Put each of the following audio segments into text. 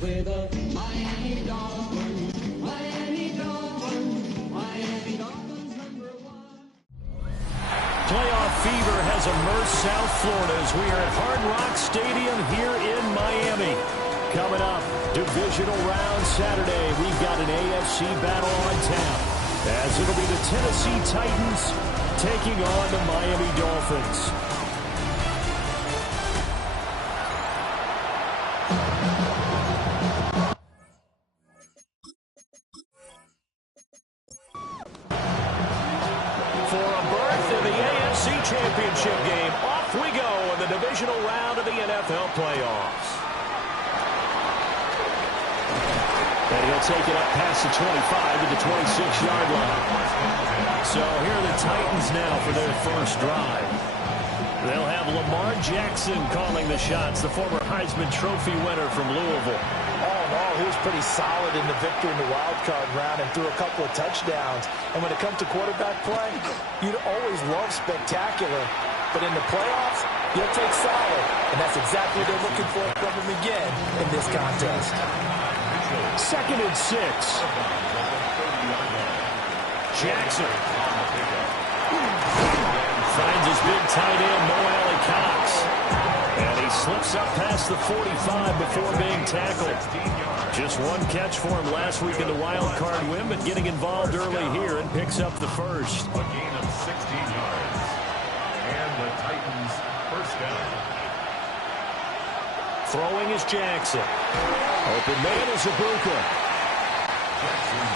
With a Miami Dolphins, Miami Dolphins, Miami Dolphins #1. Playoff fever has immersed South Florida as we are at Hard Rock Stadium here in Miami. Coming up, Divisional round Saturday, we've got an AFC battle on tap, as it'll be the Tennessee Titans taking on the Miami Dolphins. Championship game. Off we go in the divisional round of the NFL playoffs. And he'll take it up past the 25 to the 26-yard line. So here are the Titans now for their first drive. They'll have Lamar Jackson calling the shots, the former Heisman Trophy winner from Louisville. All in all, he was pretty solid in the victory in the wild card round and threw a couple of touchdowns. And when it comes to quarterback play, you'd always love spectacular. But in the playoffs, you'll take solid. And that's exactly what they're looking for from him again in this contest. 2nd and 6. Jackson finds his big tight end, Mo Alley-Cox. And he slips up past the 45 before being tackled. Just one catch for him last week in the wild card win, but getting involved early here and picks up the first. A gain of 16 yards. And the Titans first down. Throwing is Jackson. Open man is Ibuka.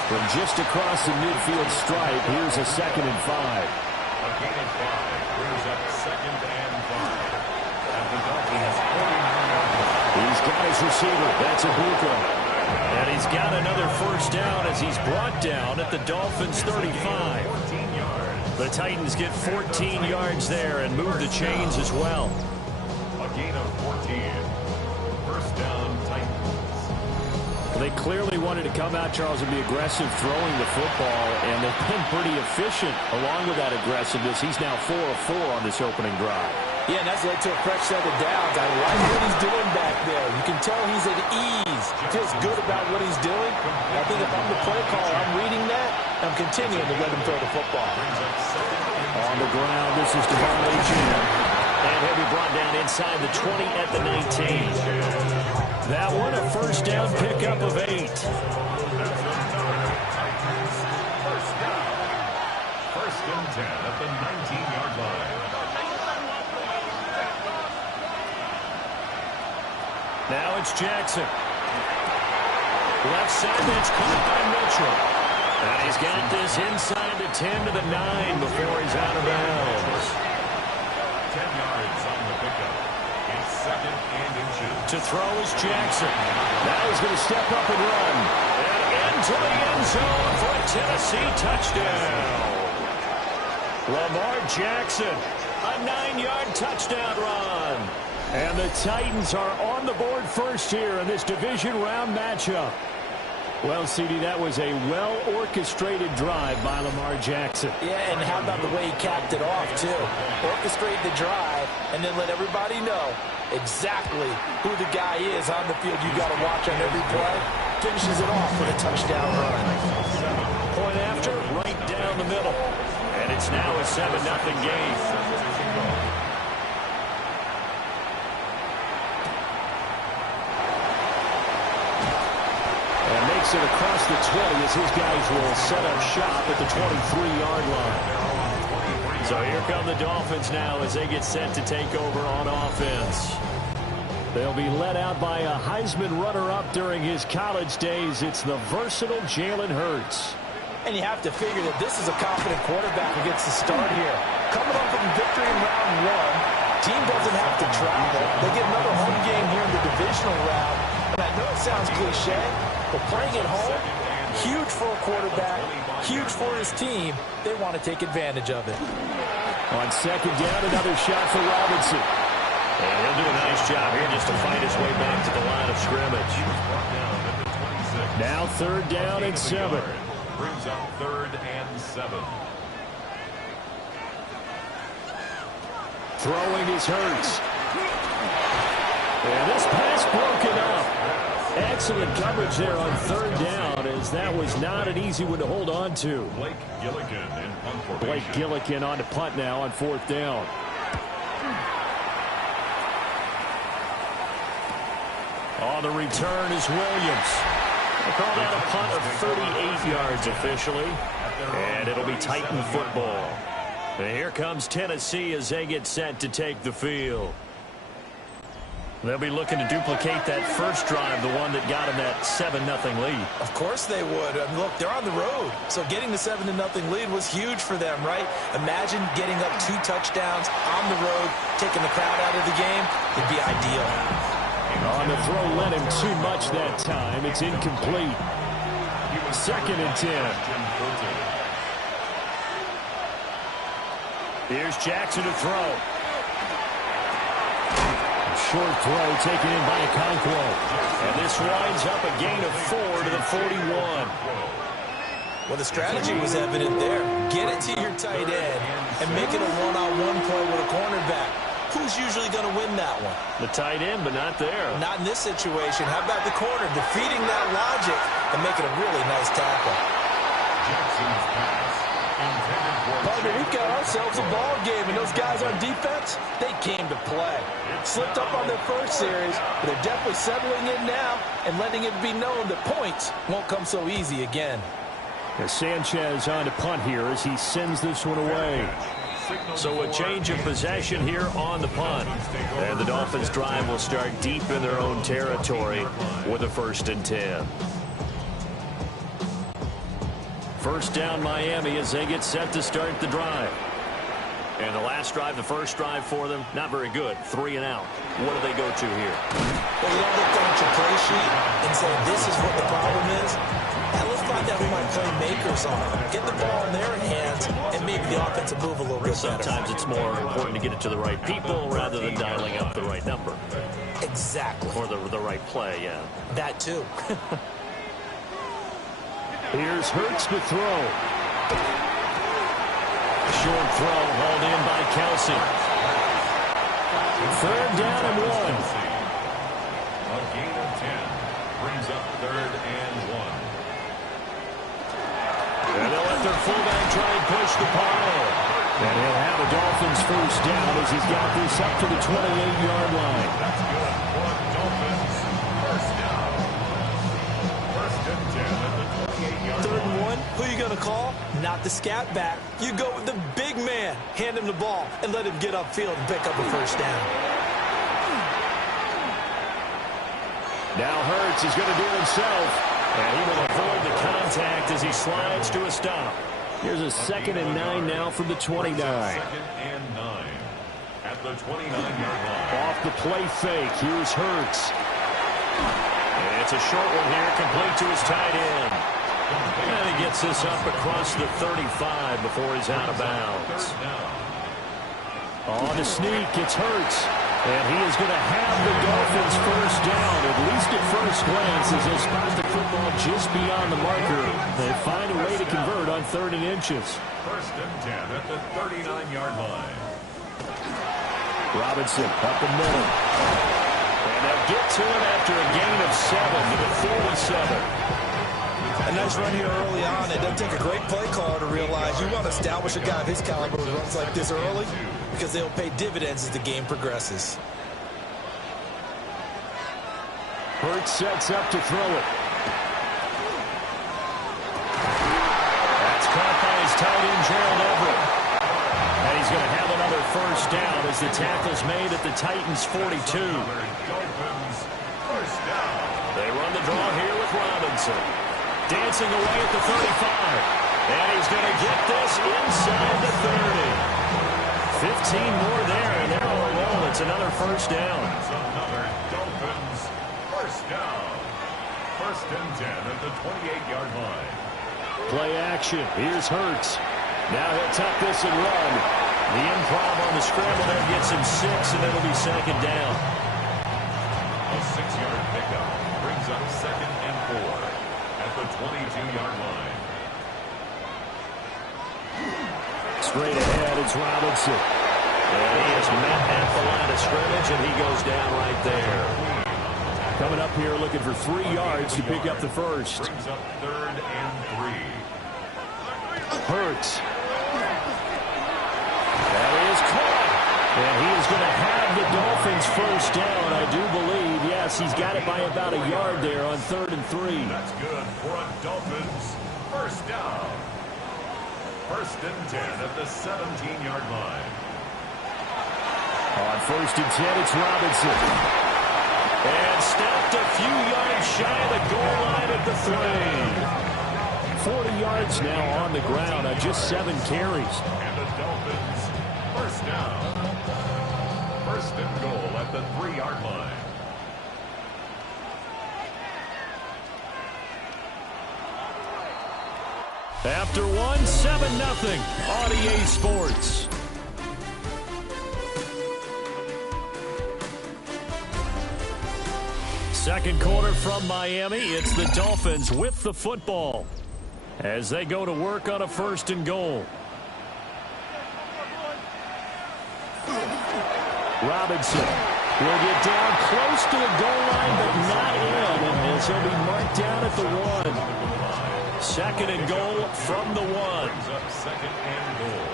From just across the midfield stripe, here's a 2nd and 5. A gain of 5 brings up 2nd and 5. And the Dolphins 49. He's got his receiver. That's Ibuka. And he's got another first down as he's brought down at the Dolphins 35. 14 yards. The Titans get 14 yards there and move the chains as well. A gain of 14. First down, Titans. They clearly wanted to come out, Charles, and be aggressive throwing the football, and they've been pretty efficient along with that aggressiveness. He's now 4 of 4 on this opening drive. Yeah, and that's led to a fresh set of downs. I like what he's doing back there. You can tell he's at ease. Feels good about what he's doing. I think if I'm the play caller, I'm reading that. I'm continuing to let him throw the football. On the ground, this is Devon Achane. And he'll be brought down inside the 20 at the 19. That one, a first down pickup of 8. First and 10 at the 19-yard line. Now it's Jackson. Left side, that's caught by Mitchell. And he's got this inside the 10 to the 9 before he's out of bounds. 10 yards on the pickup. It's 2nd and inches. To throw is Jackson. Now he's going to step up and run. And into the end zone for a Tennessee touchdown. Lamar Jackson, a 9-yard touchdown run. And the Titans are on the board first here in this division round matchup. Well, CD, that was a well-orchestrated drive by Lamar Jackson. Yeah, and how about the way he capped it off, too? Orchestrate the drive and then let everybody know exactly who the guy is on the field you got to watch on every play. Finishes it off with a touchdown run. Point after, right down the middle. And it's now a 7-0 game. It across the 20 as his guys will set up shop at the 23-yard line. So here come the Dolphins now as they get set to take over on offense. They'll be led out by a Heisman runner-up during his college days. It's the versatile Jalen Hurts. And you have to figure that this is a confident quarterback who gets the start here. Coming up with a victory in round 1, team doesn't have to travel. They get another home game here in the divisional round. And I know it sounds cliche, but playing at home, huge for a quarterback, huge for his team. They want to take advantage of it. On 2nd down, another shot for Robinson. And he'll do a nice job here just to fight his way back to the line of scrimmage. Now 3rd down and 7. Brings up 3rd and 7. Throwing is Hurts. And this pass broken up. Excellent coverage there on 3rd down, as that was not an easy one to hold on to. Blake Gillikin in punt formation. Blake Gillikin on to punt now on 4th down. On the return is Williams. They call that a punt of 38 yards officially. And it'll be Titan football. And here comes Tennessee as they get set to take the field. They'll be looking to duplicate that first drive, the one that got them that 7-0 lead. Of course they would. I mean, look, they're on the road. So getting the 7-0 lead was huge for them, right? Imagine getting up 2 touchdowns on the road, taking the crowd out of the game. It'd be ideal. On the throw, led him too much that time. It's incomplete. 2nd and 10. Here's Jackson to throw. Short throw taken in by Okonkwo. And this winds up a gain of 4 to the 41. Well, the strategy was evident there. Get it to your tight end and make it a one-on-one play with a cornerback. Who's usually going to win that one? The tight end, but not there. Not in this situation. How about the corner defeating that logic and making a really nice tackle? Jackson's pass intended for Partner, we've got ourselves a ball game, and those guys on defense, they came to play. Slipped up on their first series, but they're definitely settling in now and letting it be known that points won't come so easy again. Sanchez on to punt here as he sends this one away. So a change of possession here on the punt. And the Dolphins drive will start deep in their own territory with a 1st and 10. First down Miami as they get set to start the drive. And the last drive, the first drive for them, not very good. 3 and out. What do they go to here? Well, you don't look down at your play sheet and say, this is what the problem is. Now, let's find out who my playmakers are. Get the ball in their hands and maybe the offensive move a little bit better. Sometimes it's more important to get it to the right people rather than dialing up the right number. Exactly. Or the right play, yeah. That too. Here's Hurts to throw. Short throw hauled in by Kelsey. 3rd down and 1. a gain of 10. Brings up 3rd and 1. And they'll let their fullback try and push the pile. And he'll have a Dolphins 1st down as he's got this up to the 28-yard line. That's good for Dolphins. 1st down. 1st and 10 at the 28-yard 3rd line. and 1, who are you going to call? Not the scat back. You go with the big man. Hand him the ball and let him get upfield and pick up a 1st down. Now Hurts is going to do it himself. And he will avoid the contact as he slides to a stop. Here's a 2nd and 9 now from the 29. 2nd and 9 at the 29-yard line. Off the play fake, here's Hurts. And it's a short one here, complete to his tight end. And he gets this up across the 35 before he's out of bounds. On the sneak, it's Hurts. And he is going to have the Dolphins 1st down, at least at first glance, as they spot the football just beyond the marker. They find a way to convert on 3rd and inches. 1st and 10 at the 39-yard line. Robinson up the middle. And they'll get to him after a gain of 7 to the 47. A nice run here early on. It doesn't take a great play caller to realize you want to establish a guy of his caliber who runs like this early because they'll pay dividends as the game progresses. Hurts sets up to throw it. That's caught by his tight end, Gerald Everett. And he's going to have another 1st down as the tackle's made at the Titans' 42. Dolphins 1st down. They run the draw here with Robinson. Dancing away at the 35. And he's going to get this inside the 30. 15 more there, and they're all alone. It's another 1st down. It's another Dolphins 1st down. 1st and 10 at the 28-yard line. Play action. Here's Hurts. Now he'll tuck this and run. The improv on the scramble there gets him 6, and it'll be 2nd down. A 6-yard pickup brings up 2nd and 4. at the 22-yard line. Straight ahead, it's Robinson. And he is met at the line of scrimmage, and he goes down right there. Coming up here looking for 3 yards to pick up the first. Brings up 3rd and 3. Hurts. That is caught. And he is going to have the Dolphins first down, I do believe. Yes, he's got it by about a yard there on 3rd and 3. That's good for a Dolphins first down. 1st and 10 at the 17-yard line. On 1st and 10, it's Robinson. And stopped a few yards shy of the goal line at the 3. 40 yards now on the ground on just 7 carries. And the Dolphins first down. 1st and goal at the 3-yard line. After 7-0, RDA Sports. Second quarter from Miami. It's the Dolphins with the football as they go to work on a 1st and goal. Robinson will get down close to the goal line, but not in, as he'll be marked down at the 1. 2nd and goal from the 1. Brings up 2nd and goal.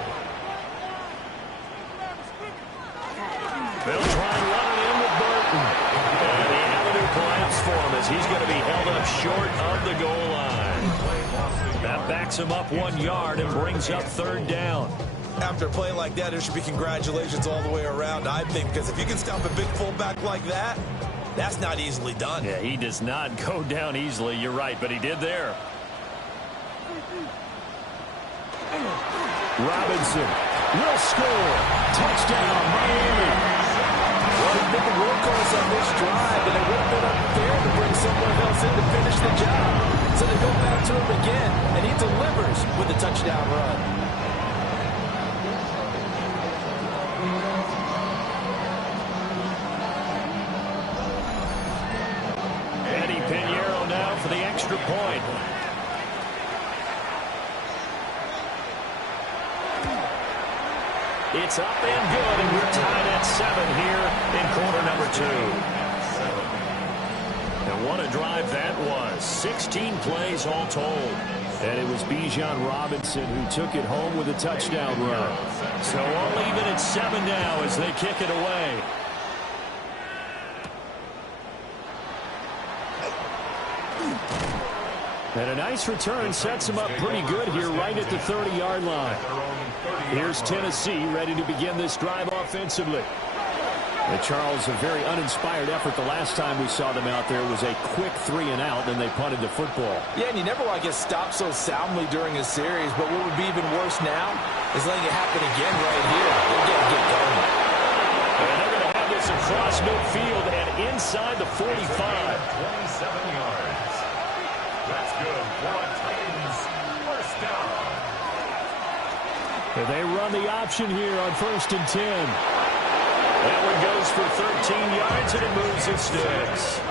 They'll try and run it in with Burton. And the avenue collapse for him as he's going to be held up short of the goal line. That backs him up 1 yard and brings up 3rd down. After a play like that, there should be congratulations all the way around, I think, because if you can stop a big fullback like that, that's not easily done. Yeah, he does not go down easily. You're right, but he did there. Robinson will score. Touchdown, Miami. Well, he's been the workhorse on this drive, and it would have been unfair to bring someone else in to finish the job. So they go back to him again, and he delivers with a touchdown run. Eddie Pinheiro now for the extra point. It's up and good, and we're tied at 7 here in quarter number 2. And what a drive that was. 16 plays all told. And it was Bijan Robinson who took it home with a touchdown run. So all even at 7 now as they kick it away. And a nice return sets him up pretty good here right at the 30-yard line. Here's Tennessee ready to begin this drive offensively. And Charles, a very uninspired effort the last time we saw them out there was a quick 3 and out, then they punted the football. Yeah, and you never want to get stopped so soundly during a series, but what would be even worse now is letting it happen again right here. They're going to get going. And they're going to have this across midfield and inside the 45. 27 yards. That's good for a Titans first down. And they run the option here on 1st and 10. That one goes for 13 yards, and it moves his sticks.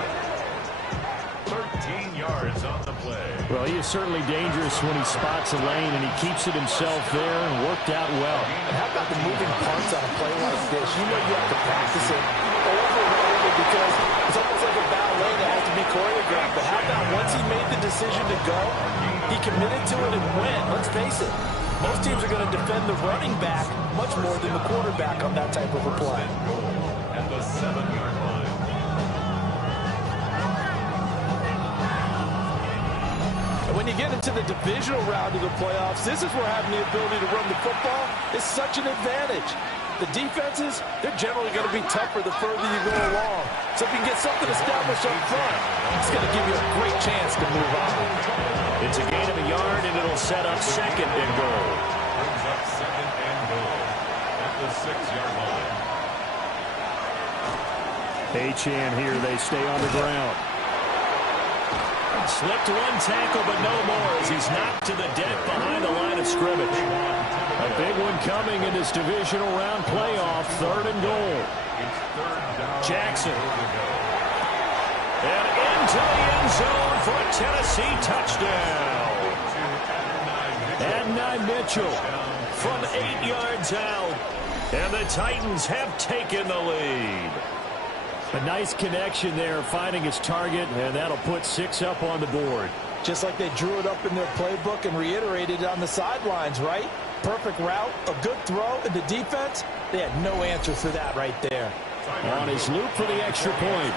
13 yards on the play. Well, he is certainly dangerous when he spots a lane, and he keeps it himself there and worked out well. And how about the moving parts on a play like this? You know you have to practice it over and over because it's almost like a ballet that has to be choreographed. But how about once he made the decision to go, he committed to it and went. Let's face it. Most teams are going to defend the running back much more than the quarterback on that type of a play. At the 7-yard line. And when you get into the divisional round of the playoffs, this is where having the ability to run the football is such an advantage. The defenses, they're generally going to be tougher the further you go along. So if you can get something established up front, it's going to give you a great chance to move on. It's a gain of a yard, and it'll set up 2nd and goal. Brings up 2nd and goal at the 6-yard line. Achane here, they stay on the ground. Slipped one tackle, but no more as he's knocked to the deck behind the line of scrimmage. A big one coming in this divisional round playoff, 3rd and goal. It's 3rd down. Jackson. And into the end zone for a Tennessee touchdown. Adonai Mitchell from 8 yards out. And the Titans have taken the lead. A nice connection there, finding his target, and that'll put 6 up on the board. Just like they drew it up in their playbook and reiterated it on the sidelines, right? Perfect route, a good throw, and the defense, they had no answer for that right there. On his loop for the extra point.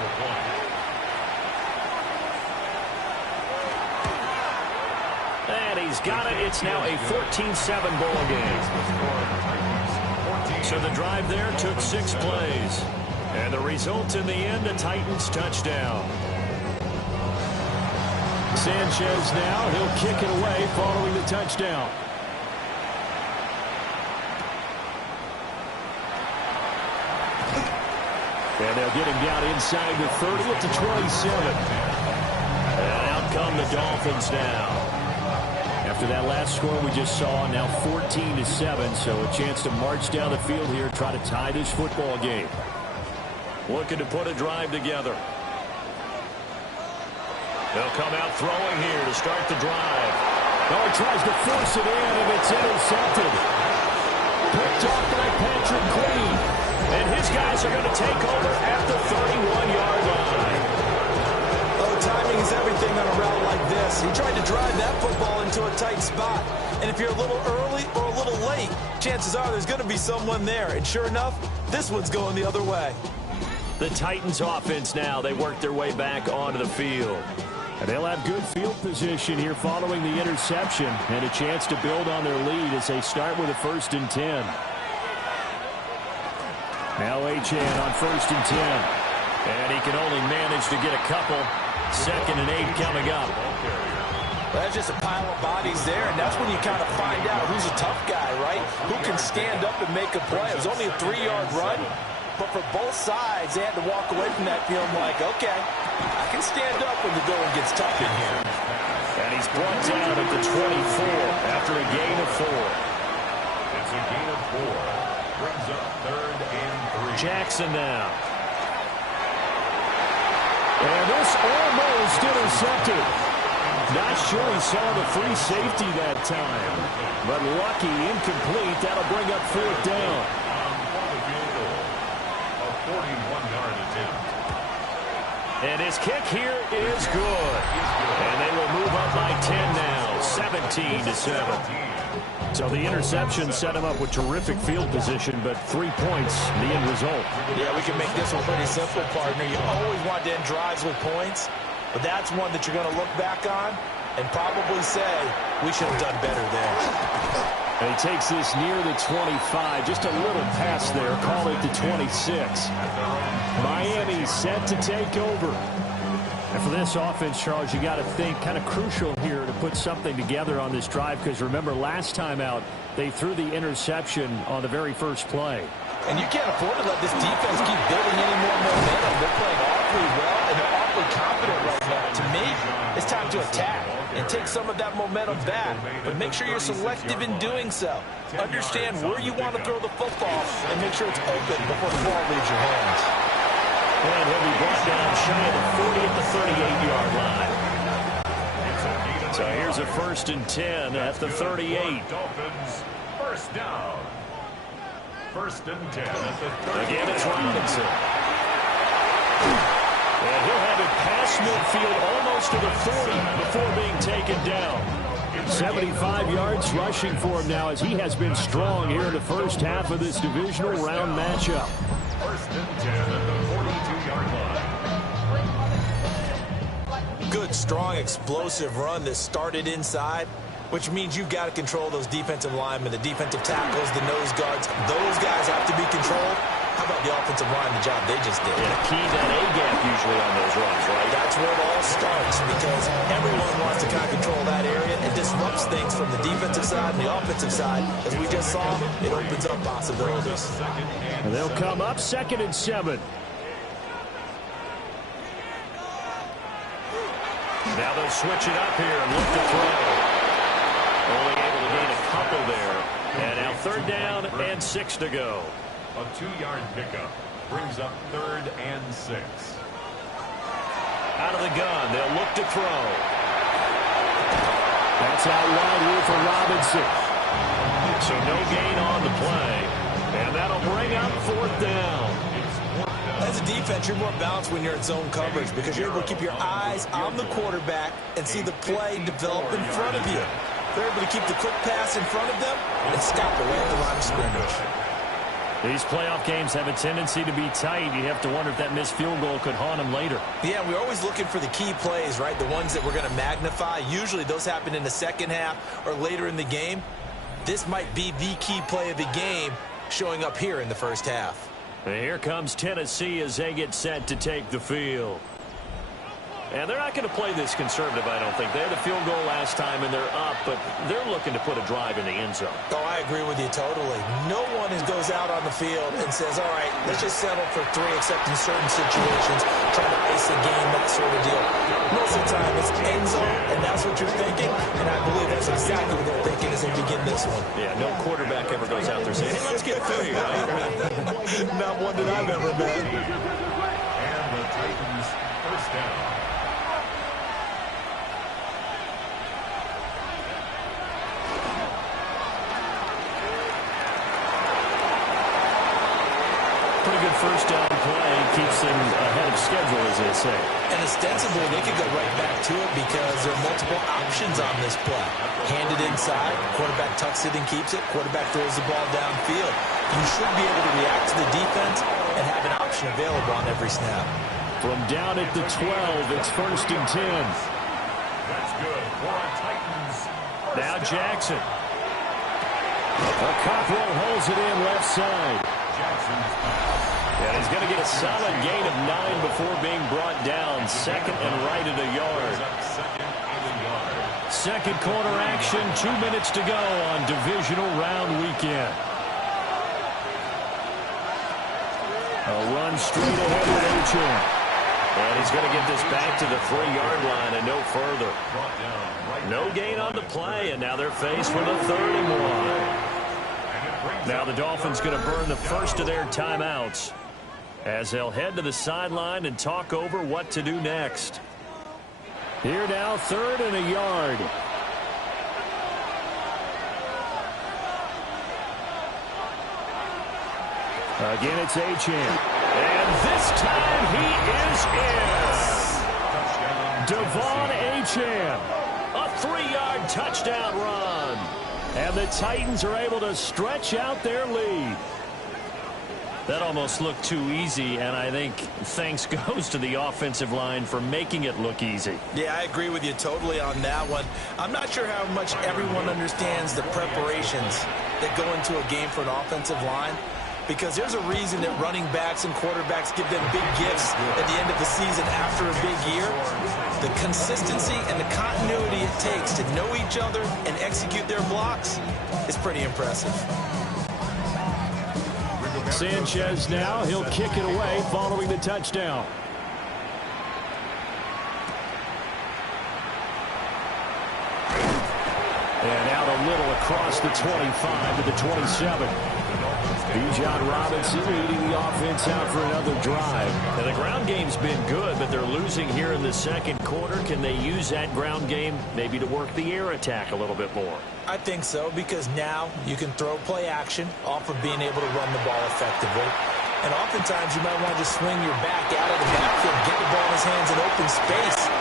And he's got it. It's now a 14-7 ball game. So the drive there took 6 plays. And the result in the end, a Titans touchdown. Sanchez now, he'll kick it away following the touchdown. And they'll get him down inside the 30 at the 27. And out come the Dolphins now. After that last score we just saw, now 14-7, so a chance to march down the field here, try to tie this football game. Looking to put a drive together. They'll come out throwing here to start the drive. Oh, he tries to force it in, and it's intercepted. Picked off by Patrick Queen. And his guys are going to take over at the 31-yard line. Oh, timing is everything on a route like this. He tried to drive that football into a tight spot. And if you're a little early or a little late, chances are there's going to be someone there. And sure enough, this one's going the other way. The Titans offense now, they work their way back onto the field. And they'll have good field position here following the interception and a chance to build on their lead as they start with a 1st and 10. Now Achane on 1st and 10. And he can only manage to get a couple. 2nd and 8 coming up. That's just a pile of bodies there, and that's when you kind of find out who's a tough guy, right? Who can stand up and make a play. It was only a 3-yard run, but for both sides, they had to walk away from that feeling like, okay, I can stand up when the going gets tough in here. And he's brought down at the 24 after a gain of 4. It's a gain of 4. Brings up 3rd and 3. Jackson now. And this almost intercepted. Not sure he saw the free safety that time. But lucky, incomplete. That'll bring up 4th down. A 41-yard attempt. And his kick here is good. And they will move up by 10 now. 17-7. So the interception set him up with terrific field position, but 3 points, the end result. Yeah, we can make this one pretty simple, partner. You always want to end drives with points, but that's one that you're going to look back on and probably say, we should have done better there. And he takes this near the 25, just a little pass there, call it the 26. Miami set to take over. And for this offense, Charles, you got to think kind of crucial here to put something together on this drive, because remember last time out they threw the interception on the very first play. And you can't afford to let this defense keep building any more momentum. They're playing awfully well, and they're awfully confident right now. To me, it's time to attack and take some of that momentum back, but make sure you're selective in doing so. Understand where you want to throw the football and make sure it's open before the ball leaves your hands. And he'll be brought down shy of the 40 at the 38-yard line. So here's a 1st and 10 at the 38. Dolphins, 1st down. 1st and 10 at the 38. Again, it's Robinson. And he'll have it past midfield almost to the 40 before being taken down. 75 yards rushing for him now, as he has been strong here in the first half of this divisional round matchup. 1st and 10 at the 42-yard line. Good, strong, explosive run that started inside, which means you've got to control those defensive linemen, the defensive tackles, the nose guards. Those guys have to be controlled. How about the offensive line, the job they just did? Yeah, key that A-gap usually on those runs, right? That's where it all starts, because everyone wants to kind of control that area. It disrupts things from the defensive side and the offensive side. As we just saw, it opens up possibilities. And they'll come up 2nd and 7. Now they'll switch it up here and look to throw. Only able to gain a couple there. And now 3rd down and 6 to go. A 2-yard pickup brings up 3rd and 6. Out of the gun, they'll look to throw. That's out wide here for Robinson. So no gain on the play. And that'll bring up 4th down. As a defense, you're more balanced when you're in zone coverage because you're able to keep your eyes on the quarterback and see the play develop in front of you. They're able to keep the quick pass in front of them and stop it right at the line of scrimmage. These playoff games have a tendency to be tight. You have to wonder if that missed field goal could haunt them later. Yeah, we're always looking for the key plays, right? The ones that we're going to magnify. Usually those happen in the second half or later in the game. This might be the key play of the game showing up here in the first half. And here comes Tennessee as they get set to take the field. And they're not going to play this conservative, I don't think. They had a field goal last time, and they're up, but they're looking to put a drive in the end zone. Oh, I agree with you totally. No one goes out on the field and says, all right, let's just settle for 3, except in certain situations, trying to ice the game, that sort of deal. Most of the time, it's end zone, and that's what you're thinking, and I believe that's exactly what they're thinking as they begin this one. Yeah, no quarterback ever goes out there saying, hey, let's get 3, right? Not one that I've ever met. And the Titans first down. Pretty good first down play. Keeps them ahead of schedule, as they say. And ostensibly, they could go right back to it because there are multiple options on this play. Handed inside, quarterback tucks it and keeps it, quarterback throws the ball downfield. You should be able to react to the defense and have an option available on every snap. From down at the 12, it's 1st and 10. That's good for Titans. Now Jackson. Cockrell holds it in left side. And he's going to get a solid gain of 9 before being brought down. 2nd and right at a yard. Second quarter action, 2 minutes to go on Divisional round weekend. A run straight ahead with H.M. And he's going to get this back to the 3-yard line and no further. No gain on the play, and now they're faced with a 3rd and 1. Now the Dolphins going to burn the first of their timeouts as they'll head to the sideline and talk over what to do next. Here now, 3rd and a yard. Again, it's Achane. And this time he is in. Devon Achane. A 3-yard touchdown run. And the Titans are able to stretch out their lead. That almost looked too easy, and I think thanks goes to the offensive line for making it look easy. Yeah, I agree with you totally on that one. I'm not sure how much everyone understands the preparations that go into a game for an offensive line, because there's a reason that running backs and quarterbacks give them big gifts at the end of the season after a big year. The consistency and the continuity it takes to know each other and execute their blocks is pretty impressive. Sanchez now, he'll kick it away following the touchdown. And out a little across the 25 to the 27. Bijan Robinson leading the offense out for another drive. And the ground game's been good, but they're losing here in the second quarter. Can they use that ground game maybe to work the air attack a little bit more? I think so, because now you can throw play action off of being able to run the ball effectively. And oftentimes you might want to just swing your back out of the backfield, get the ball in his hands in open space,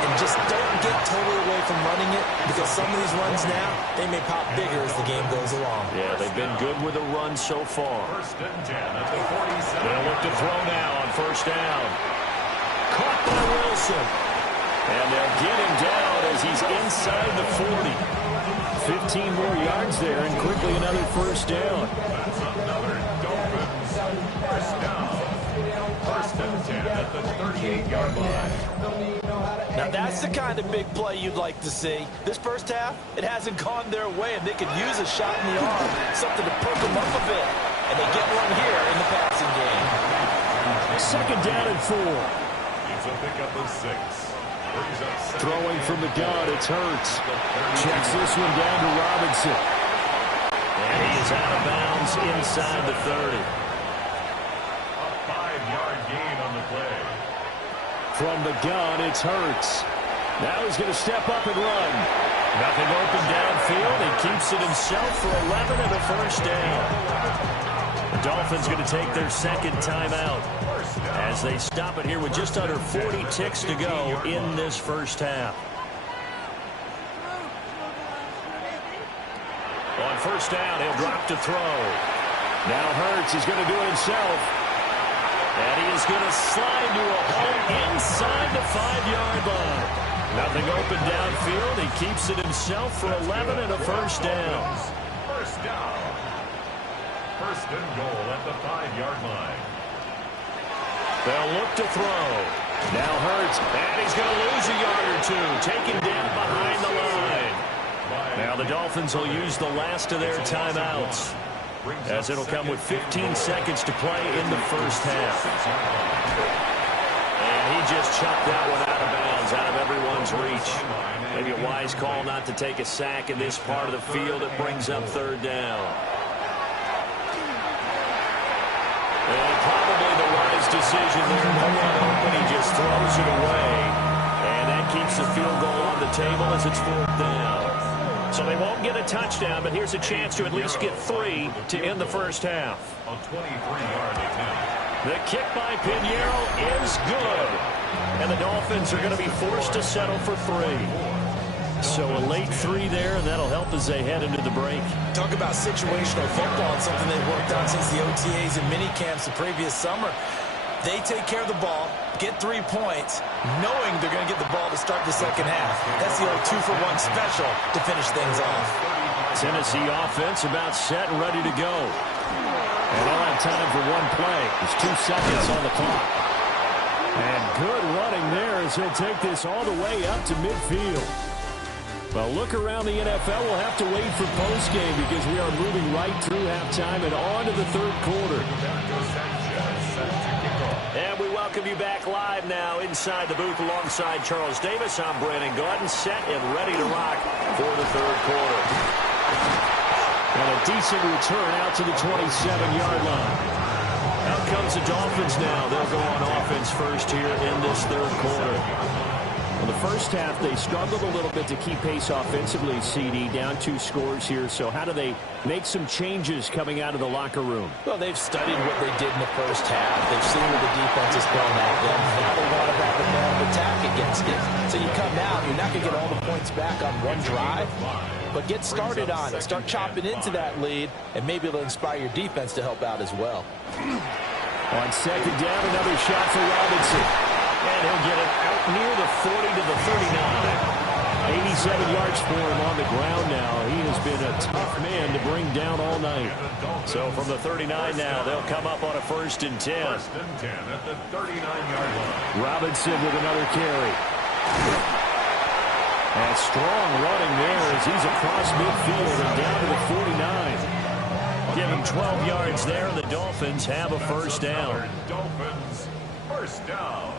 and just don't get totally away from running it, because some of these runs now, they may pop bigger as the game goes along. Yeah, they've been good with a run so far. 1st and 10 at the 47. They'll look to throw now on 1st down. Caught by Wilson. And they'll get him down as he's inside the 40. 15 more yards there, and quickly another 1st down. That's another Dolphins first down. 1st and 10 at the 38-yard line. Now that's the kind of big play you'd like to see. This first half, it hasn't gone their way, and they could use a shot in the arm, something to perk them up a bit. And they get one here in the passing game. 2nd down and 4. It's a pickup of 6. Throwing from the gun, it's Hurts. Checks this one down to Robinson. And he is out of bounds inside the 30. A 5-yard gain on the play. From the gun, it's Hurts. Now he's going to step up and run. Nothing open downfield. He keeps it himself for 11 and a first down. The Dolphins going to take their second timeout as they stop it here with just under 40 ticks to go in this first half. On first down, he'll drop to throw. Now Hurts is going to do it himself. And he is going to slide to a hole inside the 5-yard line. Nothing open downfield. He keeps it himself for 11 and a first down. First down. First and goal at the 5-yard line. They'll look to throw. Now Hurts, and he's going to lose a yard or two. Taken down behind the line. Now the Dolphins will use the last of their timeouts, as it'll come with 15 seconds to play in the first half. And he just chucked that one out of bounds, out of everyone's reach. Maybe a wise call not to take a sack in this part of the field. It brings up third down. And probably the wise decision there. No one open. He just throws it away. And that keeps the field goal on the table as it's fourth down. So they won't get a touchdown, but here's a chance to at least get 3 to end the first half. A 23-yard attempt. The kick by Pinheiro is good. And the Dolphins are going to be forced to settle for 3. So a late 3 there, and that'll help as they head into the break. Talk about situational football. It's something they've worked on since the OTAs and minicamps the previous summer. They take care of the ball, get 3 points, knowing they're going to get the ball to start the second half. That's the old 2-for-1 special to finish things off. Tennessee offense about set and ready to go. And they'll have time for one play. There's 2 seconds on the clock. And good running there as he'll take this all the way up to midfield. Well, look around the NFL. We'll have to wait for postgame because we are moving right through halftime and on to the third quarter. And we welcome you back live now inside the booth alongside Charles Davis. I'm Brandon Gordon, set and ready to rock for the third quarter. And a decent return out to the 27-yard line. Out comes the Dolphins now. They'll go on offense first here in this third quarter. In the first half, they struggled a little bit to keep pace offensively, CD, down 2 scores here. So how do they make some changes coming out of the locker room? Well, they've studied what they did in the first half. They've seen what the defense is throwing at them. Now they want to have a man of attack against it. So you come out, you're not going to get all the points back on one drive, but get started on it. Start chopping into that lead, and maybe it'll inspire your defense to help out as well. On second down, another shot for Robinson. And he'll get it out near the 40 to the 39. 87 yards for him on the ground now. He has been a tough man to bring down all night. So from the 39 now, they'll come up on a 1st and 10. 1st and 10 at the 39-yard line. Robinson with another carry. And strong running there as he's across midfield and down to the 49. Give him 12 yards there, and the Dolphins have a first down. Dolphins, first down.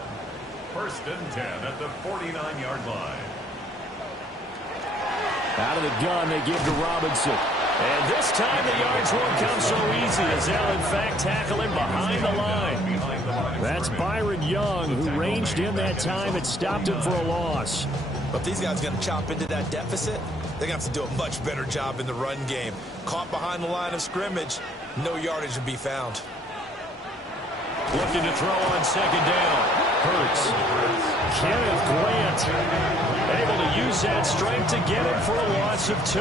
1st and 10 at the 49-yard line. Out of the gun, they give to Robinson. And this time the yards won't come so easy as they'll, in fact, tackle him behind the line. That's Byron Young, who ranged in that time and stopped him for a loss. But these guys are going to chop into that deficit. They're going to have to do a much better job in the run game. Caught behind the line of scrimmage, no yardage to be found. Looking to throw on second down. Hurts. Kenneth Grant able to use that strength to get him for a loss of 2.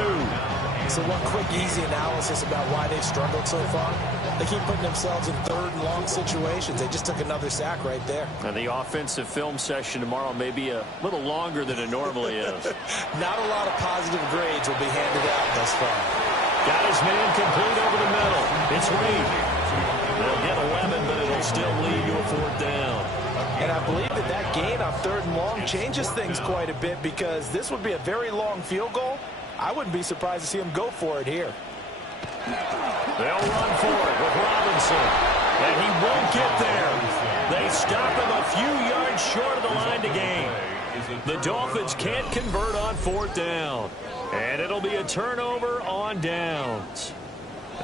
So one quick, easy analysis about why they've struggled so far. They keep putting themselves in 3rd and long situations. They just took another sack right there. And the offensive film session tomorrow may be a little longer than it normally is. Not a lot of positive grades will be handed out thus far. Got his man complete over the middle. It's Reed. They'll get 11, but it'll still lead to a 4th down. And I believe that gain on 3rd and long changes things quite a bit because this would be a very long field goal. I wouldn't be surprised to see him go for it here. They'll run for it with Robinson. And he won't get there. They stop him a few yards short of the line to gain. The Dolphins can't convert on 4th down. And it'll be a turnover on downs.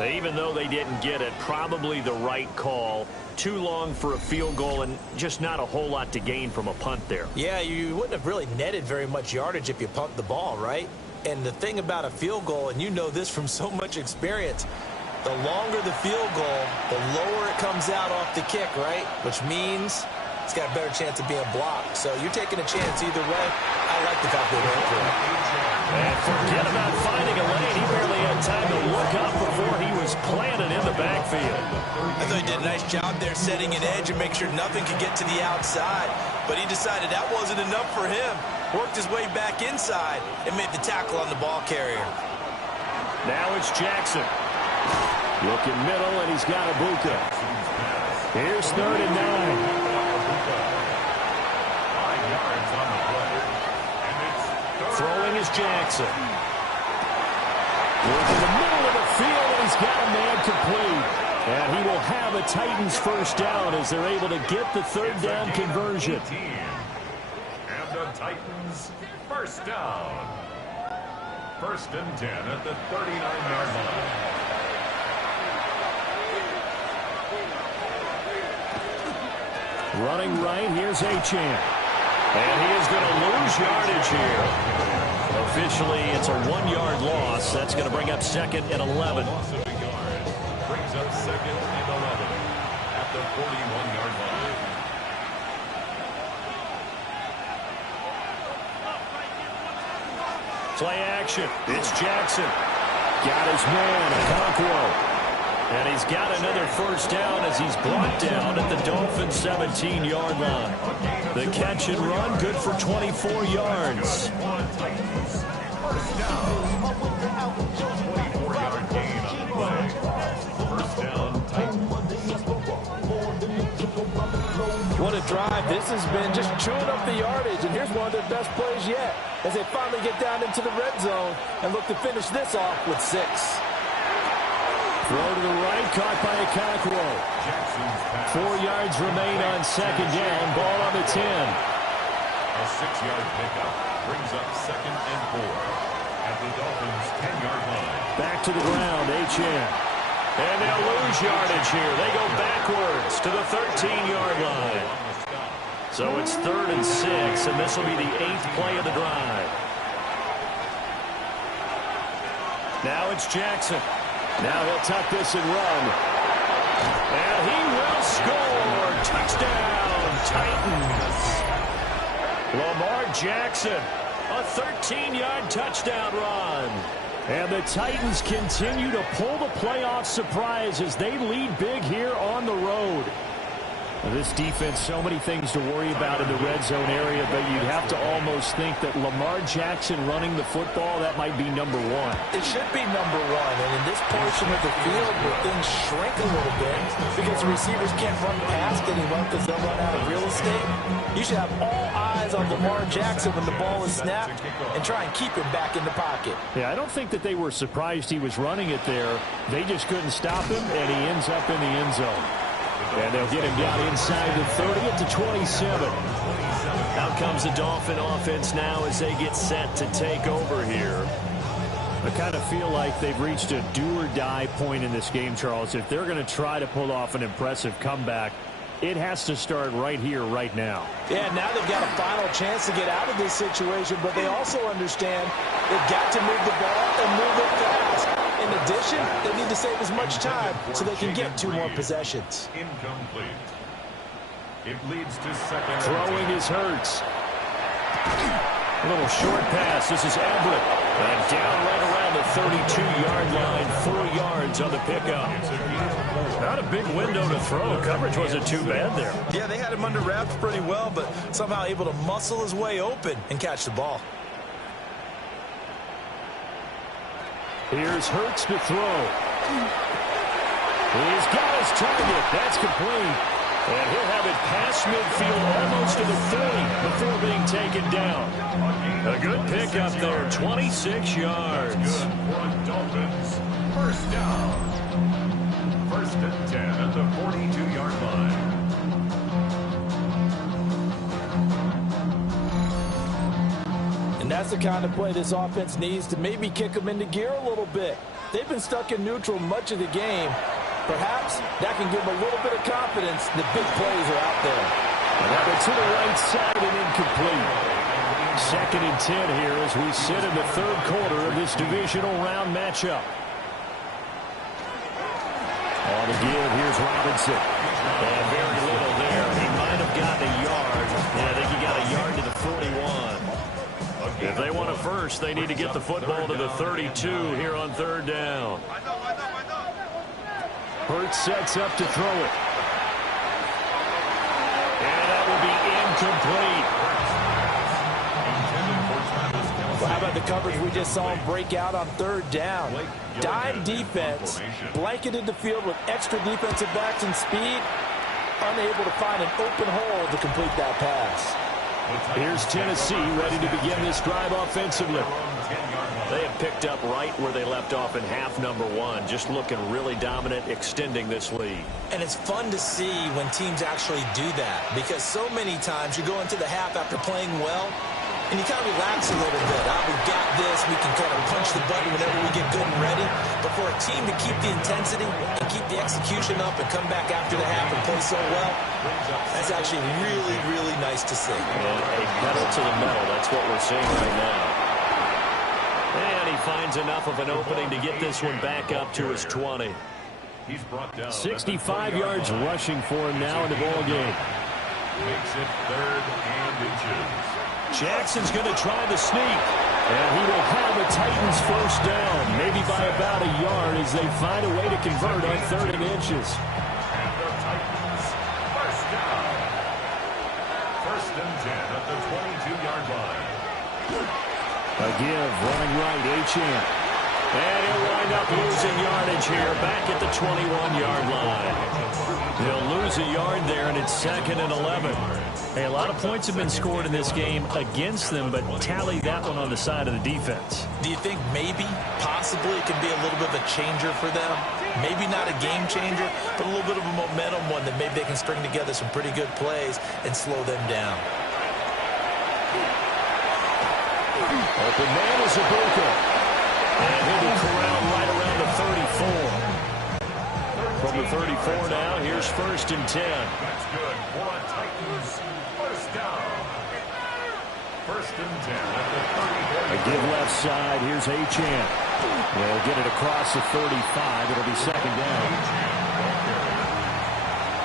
Even though they didn't get it, probably the right call. Too long for a field goal and just not a whole lot to gain from a punt there. Yeah, you wouldn't have really netted very much yardage if you pumped the ball, right? And the thing about a field goal, and you know this from so much experience, the longer the field goal, the lower it comes out off the kick, right? Which means it's got a better chance of being blocked. So you're taking a chance either way. I like the fact they went for it. And forget about finding a lane. He barely had time to look up before he was planted in the backfield. I thought he did a nice job there setting an edge and make sure nothing could get to the outside. But he decided that wasn't enough for him. Worked his way back inside and made the tackle on the ball carrier. Now it's Jackson. Looking middle, and he's got Ibuka. Here's 3rd and 9. 5 yards on the play. And it's Throwing is Jackson. Working the middle of the field, and he's got a man complete. And he will have a Titans first down as they're able to get the 3rd down conversion. And the Titans first down. 1st and 10 at the 39-yard line. Running right, here's Achane. And he is going to lose yardage here. Officially, it's a 1-yard loss. That's going to bring up 2nd and 11. Loss of a yard brings up 2nd and 11 at the 41-yard line. Play action. It's Jackson. Got his man, Okonkwo. And he's got another first down as he's brought down at the Dolphins' 17-yard line. The catch and run, good for 24 yards. First down. 24-yard gain on the play. First down, Titans. What a drive. This has been just chewing up the yardage, and here's one of their best plays yet as they finally get down into the red zone and look to finish this off with 6. Throw to the right, caught by Okonkwo. 4 yards remain on 2nd down. Ball on the 10. A 6-yard pickup brings up 2nd and 4 at the Dolphins' 10-yard line. Back to the ground, Achane. And they'll lose yardage here. They go backwards to the 13-yard line. So it's 3rd and 6, and this will be the 8th play of the drive. Now it's Jackson. Now he'll tuck this and run. And he will score. Touchdown, Titans. Lamar Jackson, a 13-yard touchdown run. And the Titans continue to pull the playoff surprise as they lead big here on the road. This defense, so many things to worry about in the red zone area, but you'd have to almost think that Lamar Jackson running the football, that might be number 1. It should be number 1, and in this portion of the field where things shrink a little bit because the receivers can't run past anyone because they'll run out of real estate, you should have all eyes on Lamar Jackson when the ball is snapped and try and keep him back in the pocket. Yeah, I don't think that they were surprised he was running it there. They just couldn't stop him, and he ends up in the end zone. And they'll get him down inside the 30 at the 27. Out comes the Dolphin offense now as they get set to take over here. I kind of feel like they've reached a do-or-die point in this game, Charles. If they're going to try to pull off an impressive comeback, it has to start right here, right now. Yeah, now they've got a final chance to get out of this situation, but they also understand they've got to move the ball and move it fast. In addition, they need to save as much time so they can get 2 more possessions. Incomplete. It leads to 2nd. Throwing is Hurts. A little short pass. This is Everett. And down right around the 32-yard line. 4 yards on the pickup. Not a big window to throw. Coverage wasn't too bad there. Yeah, they had him under wraps pretty well, but somehow able to muscle his way open and catch the ball. Here's Hurts to throw. He's got his target. That's complete. And he'll have it past midfield almost to the 30 before being taken down. A good pickup there, 26 yards. For Dolphins, first down. 1st and 10 at the 42-yard line. And that's the kind of play this offense needs to maybe kick them into gear a little bit. They've been stuck in neutral much of the game. Perhaps that can give them a little bit of confidence that big plays are out there. Another to the right side and incomplete. 2nd and 10 here as we sit in the 3rd quarter of this divisional round matchup. On the give, here's Robinson. And very little there. He might have gotten a yard. Yeah, I think he got a yard to the 41. If they want a first, they need to get the football to the 32 here on 3rd down. Hurts sets up to throw it. And that will be incomplete. Well, how about the coverage we just saw him break out on 3rd down? Dime defense, blanketed the field with extra defensive backs and speed, unable to find an open hole to complete that pass. Here's Tennessee ready to begin this drive offensively. They have picked up right where they left off in half number 1, just looking really dominant, extending this lead. And it's fun to see when teams actually do that, because so many times you go into the half after playing well, and you kind of relax a little bit. We've got this. We can kind of punch the button whenever we get good and ready. But for a team to keep the intensity and keep the execution up and come back after the half and play so well, that's actually really, really nice to see. And a pedal to the metal. That's what we're seeing right now. And he finds enough of an opening to get this one back up to his 20. He's brought down 65 yards rushing for him now in the ball game. Makes it 3rd and inches. Jackson's going to try the sneak, and he will have the Titans first down, maybe by about a yard as they find a way to convert on 3rd and inches. And the Titans first down. 1st and 10 at the 22-yard line. A give, running right, Achane. And he'll wind up losing yardage here, back at the 21-yard line. They'll lose a yard there, and it's 2nd and 11. Hey, a lot of points have been scored in this game against them, but tally that one on the side of the defense. Do you think maybe, possibly, it can be a little bit of a changer for them? Maybe not a game changer, but a little bit of a momentum one that maybe they can string together some pretty good plays and slow them down. Open man is Ibuka. And he'll be corralled right around the 34. From the 34 now, here's 1st and 10. That's good for a Titans first down. 1st and 10 at the 34. A give left side. Here's Achane. They'll get it across the 35. It'll be 2nd down.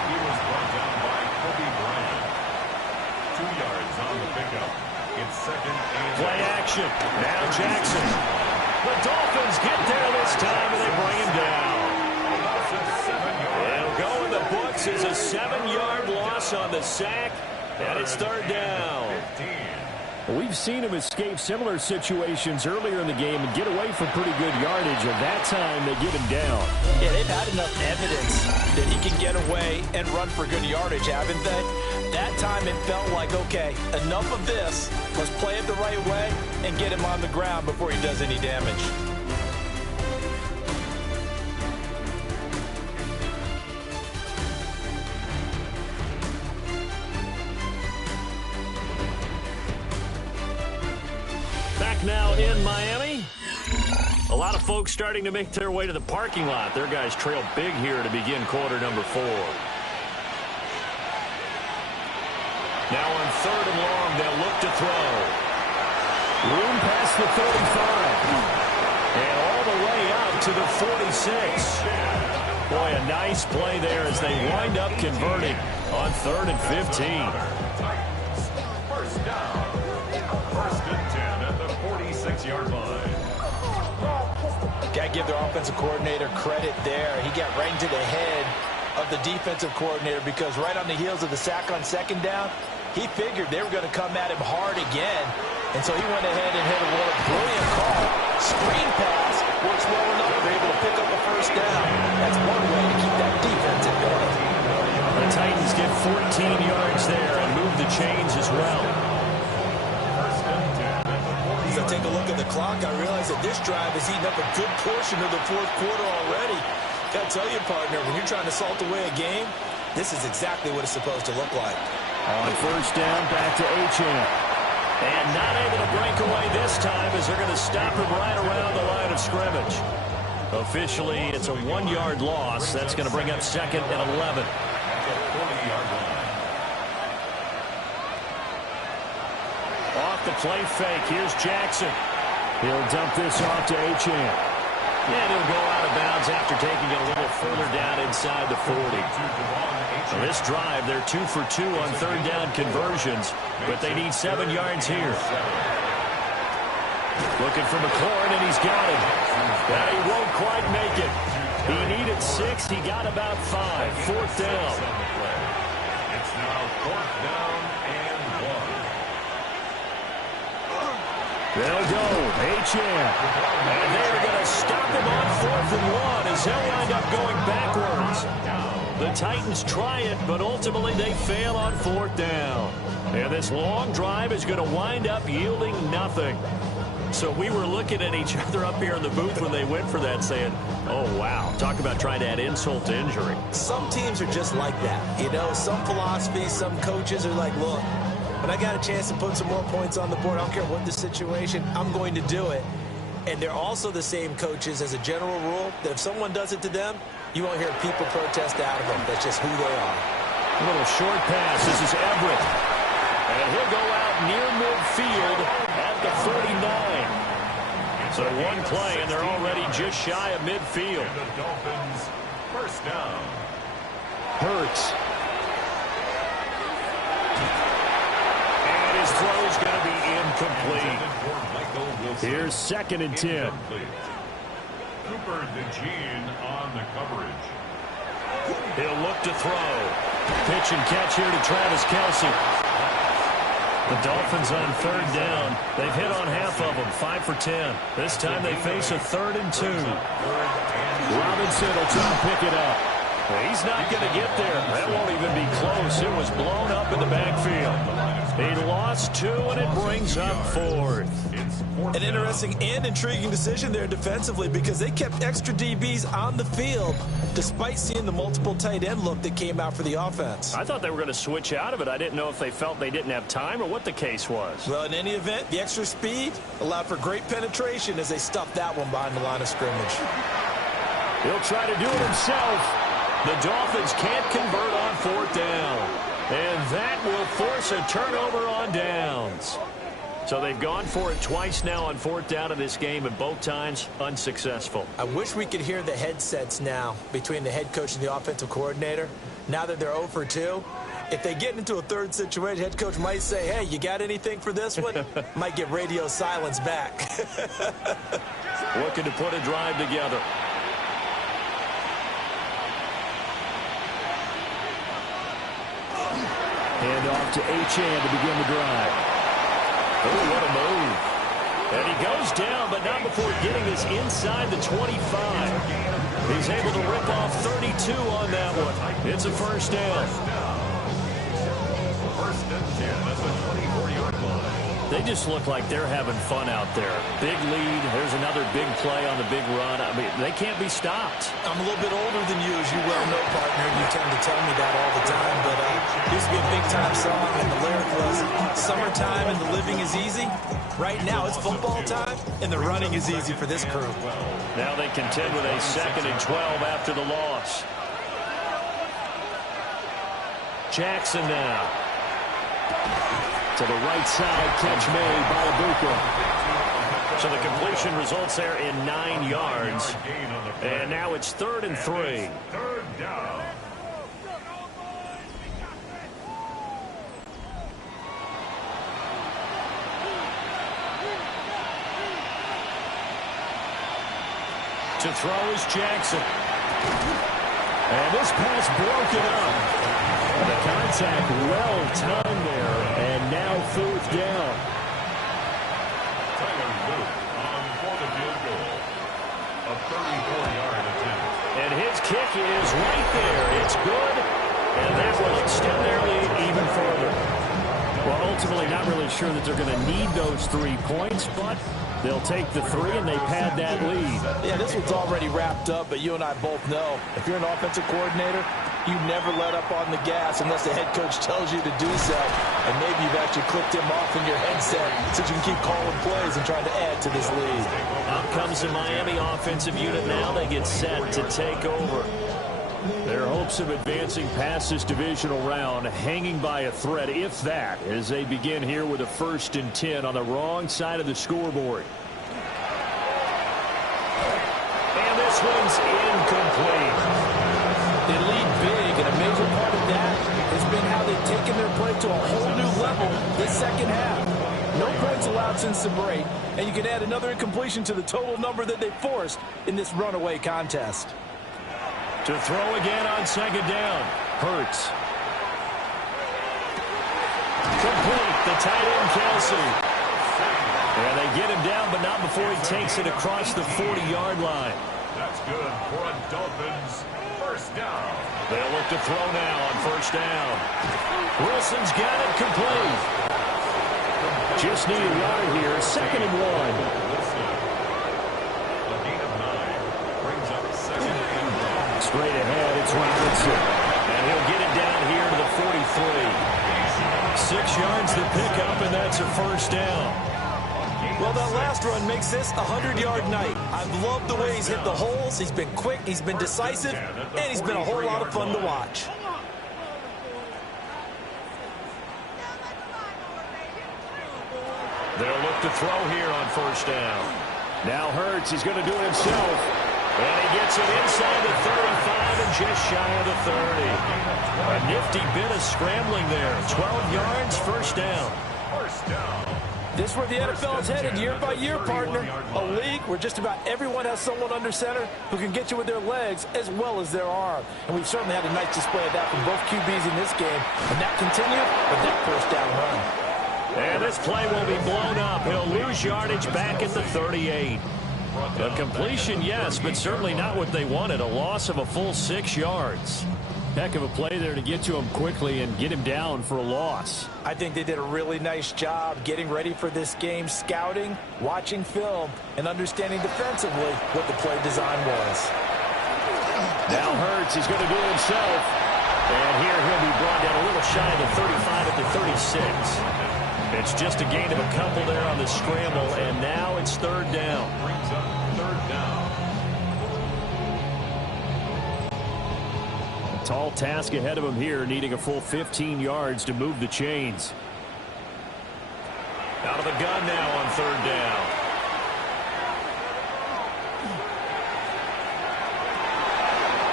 He was brought down by Kobe Bryant. 2 yards on the pickup. It's 2nd and Play action. Now Jackson. The Dolphins get there this time, and they bring him down. It'll go in the books as a 7-yard loss on the sack, and it's 3rd down. We've seen him escape similar situations earlier in the game and get away from pretty good yardage, and that time they get him down. Yeah, they've had enough evidence that he can get away and run for good yardage, haven't they? That time it felt like, okay, enough of this. Let's play it the right way and get him on the ground before he does any damage. Back now in Miami. A lot of folks starting to make their way to the parking lot. Their guys trail big here to begin quarter number 4. Now on 3rd and long, they'll look to throw. Room past the 35. And all the way out to the 46. Boy, a nice play there as they wind up converting on 3rd and 15. first down. 1st and 10 at the 46-yard line. Got to give their offensive coordinator credit there. He got right into the head of the defensive coordinator because right on the heels of the sack on 2nd down, he figured they were going to come at him hard again. And so he went ahead and hit a brilliant call. Screen pass works well enough. They're able to pick up a 1st down. That's one way to keep that defense at bay. The Titans get 14 yards there and move the chains as well. As I take a look at the clock, I realize that this drive has eaten up a good portion of the 4th quarter already. Got to tell you, partner, when you're trying to salt away a game, this is exactly what it's supposed to look like. On 1st down, back to Achane. And not able to break away this time as they're going to stop him right around the line of scrimmage. Officially, it's a 1-yard loss. That's going to bring up 2nd and 11. Off the play fake. Here's Jackson. He'll dump this off to Achane. And he'll go out of bounds after taking it a little further down inside the 40. So this drive, they're 2 for 2 on 3rd down conversions, but they need 7 yards here. Looking for McLaurin, and he's got it. But he won't quite make it. He needed 6. He got about 5. 4th down. It's now 4th down and 1. They'll go. Achane. And they're going to stop him on 4th and 1 as he'll wind up going backwards. The Titans try it, but ultimately they fail on 4th down. And this long drive is going to wind up yielding nothing. So we were looking at each other up here in the booth when they went for that saying, oh, wow, talk about trying to add insult to injury. Some teams are just like that. You know, some philosophies, some coaches are like, look, when I got a chance to put some more points on the board, I don't care what the situation, I'm going to do it. And they're also the same coaches as a general rule that if someone does it to them, you won't hear people protest out of them. That's just who they are. A little short pass. This is Everett. And he'll go out near midfield at the 49. So one play, and they're already just shy of midfield. And the Dolphins, 1st down. Hurts. And his throw's going to be incomplete. Here's 2nd and 10. Cooper DeJean on the coverage. He'll look to throw. Pitch and catch here to Travis Kelce. The Dolphins on 3rd down. They've hit on half of them, 5 for 10. This time they face a 3rd and 2. Robinson will try to pick it up. Well, he's not going to get there. That won't even be close. It was blown up in the backfield. He lost 2, and it brings up 4th. An interesting and intriguing decision there defensively because they kept extra DBs on the field despite seeing the multiple tight end look that came out for the offense. I thought they were going to switch out of it. I didn't know if they felt they didn't have time or what the case was. Well, in any event, the extra speed allowed for great penetration as they stuffed that one behind the line of scrimmage. He'll try to do it himself. The Dolphins can't convert on 4th down. And that will force a turnover on downs. So they've gone for it twice now on 4th down in this game, and both times unsuccessful. I wish we could hear the headsets now between the head coach and the offensive coordinator. Now that they're 0 for 2, if they get into a 3rd situation, head coach might say, hey, you got anything for this one? Might get radio silence back. Looking to put a drive together. Hand off to Achane to begin the drive. Oh, what a move. And he goes down, but not before getting this inside the 25. He's able to rip off 32 on that one. It's a 1st down. 1st and 10 at the 24-yard line. They just look like they're having fun out there. Big lead. There's another big play on the big run. I mean, they can't be stopped. I'm a little bit older than you, as you well know, partner. You tend to tell me that all the time. But it used to be a big-time song, and the lyric was, summertime and the living is easy. Right now, it's football time, and the running is easy for this crew. Now they contend with a 2nd and 12 after the loss. Jackson now. To the right side, catch made by Ibuka. So the completion results there in 9 yards. And now it's 3rd and 3. 3rd down. To throw is Jackson. And this pass broken up. The contact well timed there. And now 4th down. Tyler Luke on for the field goal. A 34-yard attempt. And his kick is right there. It's good. And that will extend their lead even further. Well, ultimately, not really sure that they're going to need those 3 points, but they'll take the 3 and they pad that lead. Yeah, this one's already wrapped up, but you and I both know if you're an offensive coordinator, You never let up on the gas unless the head coach tells you to do so. And maybe you've actually clicked him off in your headset so you can keep calling plays and trying to add to this lead. Up comes the Miami offensive unit now. They get set to take over. Their hopes of advancing past this divisional round hanging by a thread, if that, as they begin here with a 1st and 10 on the wrong side of the scoreboard. And this one's incomplete. They lead big, and a major part of that has been how they've taken their play to a whole new level this second half. No points allowed since the break, and you can add another incompletion to the total number that they forced in this runaway contest. To throw again on 2nd down. Hurts. Complete. The tight end, Kelsey. And they get him down, but not before he takes it across the 40-yard line. That's good for a Dolphins 1st down. They'll look to throw now on 1st down. Wilson's got it complete. Just need a yard here. 2nd and 1. A gain of 9 brings up 2nd and 1. Straight ahead, it's Robinson. And he'll get it down here to the 43. 6 yards to pick up, and that's a 1st down. Well, that last run makes this a 100-yard night. I've loved the way he's hit the holes. He's been quick, he's been decisive, and he's been a whole lot of fun to watch. They'll look to throw here on 1st down. Now Hurts, he's going to do it himself. And he gets it inside the 35 and just shy of the 30. A nifty bit of scrambling there. 12 yards, 1st down. 1st down. This is where the NFL is headed year by year, partner. A league where just about everyone has someone under center who can get you with their legs as well as their arm. And we've certainly had a nice display of that from both QBs in this game. And that continued with that 1st down run. And this play will be blown up. He'll lose yardage back at the 38. A completion, yes, but certainly not what they wanted. A loss of a full 6 yards. Heck of a play there to get to him quickly and get him down for a loss. I think they did a really nice job getting ready for this game, scouting, watching film, and understanding defensively what the play design was. Now Hurts is going to do it himself. And here he'll be brought down a little shy of the 35 at the 36. It's just a gain of a couple there on the scramble, and now it's 3rd down. Brings up 3rd down. A tall task ahead of him here, needing a full 15 yards to move the chains. Out of the gun now on 3rd down.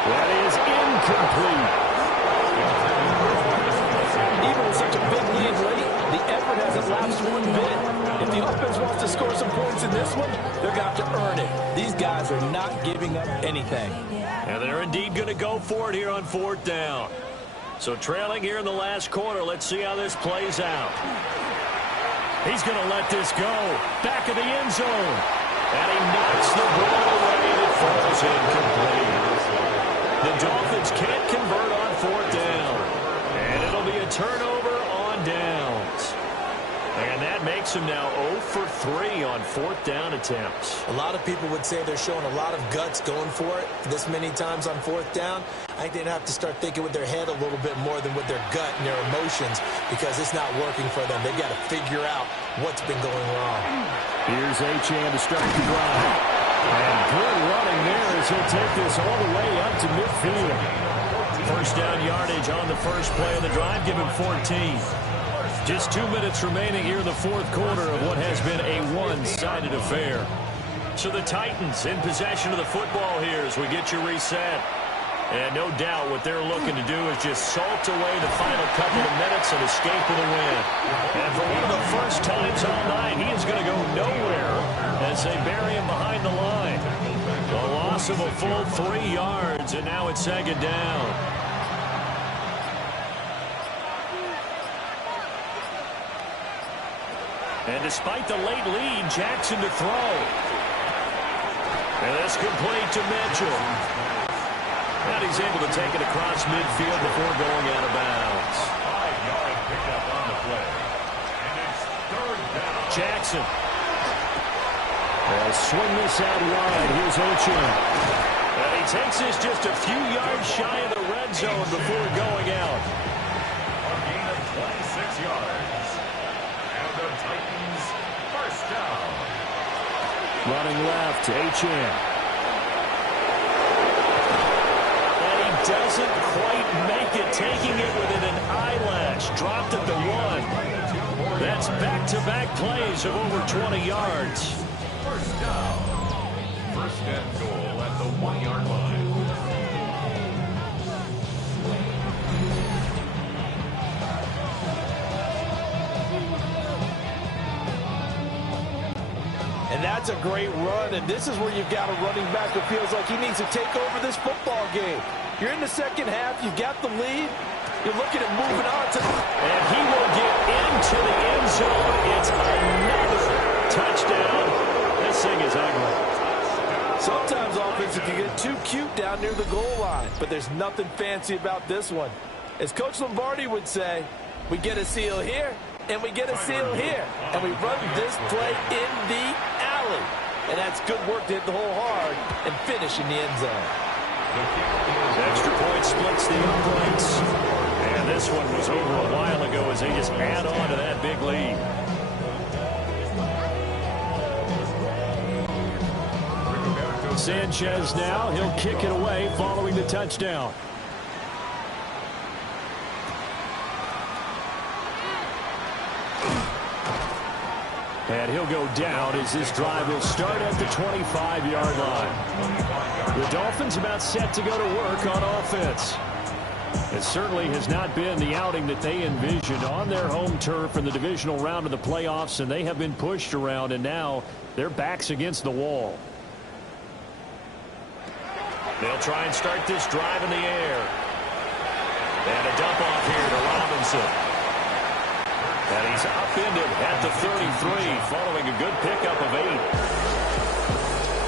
That is incomplete. Even with such a big lead late, the effort hasn't lapsed one bit. If the offense wants to score some points in this one, they're going to have to earn it. These guys are not giving up anything. And they're indeed going to go for it here on 4th down. So trailing here in the last quarter, let's see how this plays out. He's going to let this go. Back of the end zone. And he knocks the ball away and it falls incomplete. The Dolphins can't convert on 4th down. And it'll be a turnover on downs. And that makes him now 0 for 3 on 4th down attempts. A lot of people would say they're showing a lot of guts going for it this many times on 4th down. I think they'd have to start thinking with their head a little bit more than with their gut and their emotions because it's not working for them. They've got to figure out what's been going wrong. Here's Achane to start the drive. And good running there as he'll take this all the way up to midfield. 1st down yardage on the first play of the drive, give him 14. Just 2 minutes remaining here in the 4th quarter of what has been a one-sided affair. So the Titans in possession of the football here as we get you reset. And no doubt what they're looking to do is just salt away the final couple of minutes and escape with a win. And for one of the first times all night, he is going to go nowhere as they bury him behind the line. A loss of a full 3 yards, and now it's 2nd down. And despite the late lead, Jackson to throw. And this complete to Mitchell. And he's able to take it across midfield before going out of bounds. 5-yard pickup on the play. And it's 3rd down. Jackson. They'll swing this out wide. Here's Ochane. And he takes us just a few yards shy of the red zone before going out. A gain of 26 yards. And the Titans first down. Running left, H.N. And he doesn't quite make it, taking it within an eyelash. Dropped at the 1. That's back-to-back plays of over 20 yards. First down. First and goal at the 1-yard line. And that's a great run, and this is where you've got a running back who feels like he needs to take over this football game. You're in the second half, you've got the lead, you're looking at moving on to... And he will get into the end zone. It's another touchdown. This thing is ugly. Sometimes offenses can get too cute down near the goal line, but there's nothing fancy about this one. As Coach Lombardi would say, we get a seal here, and we get a seal here, and we run this play in the alley. And that's good work to hit the hole hard and finish in the end zone. Extra point splits the uprights. And this one was over a while ago as they just add on to that big lead. Sanchez now, he'll kick it away following the touchdown. And he'll go down as this drive will start at the 25-yard line. The Dolphins about set to go to work on offense. It certainly has not been the outing that they envisioned on their home turf in the divisional round of the playoffs, and they have been pushed around, and now their backs against the wall. They'll try and start this drive in the air. And a dump off here to Robinson. And he's upended at the 33, following a good pickup of 8.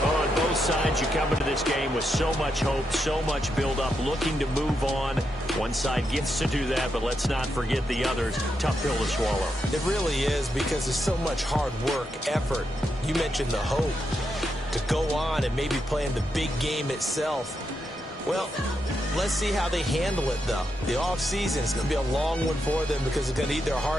Well, on both sides, you come into this game with so much hope, so much build-up, looking to move on. One side gets to do that, but let's not forget the others. Tough pill to swallow. It really is, because there's so much hard work, effort. You mentioned the hope to go on and maybe play in the big game itself. Well, let's see how they handle it, though. The offseason is going to be a long one for them because it's going to eat their heart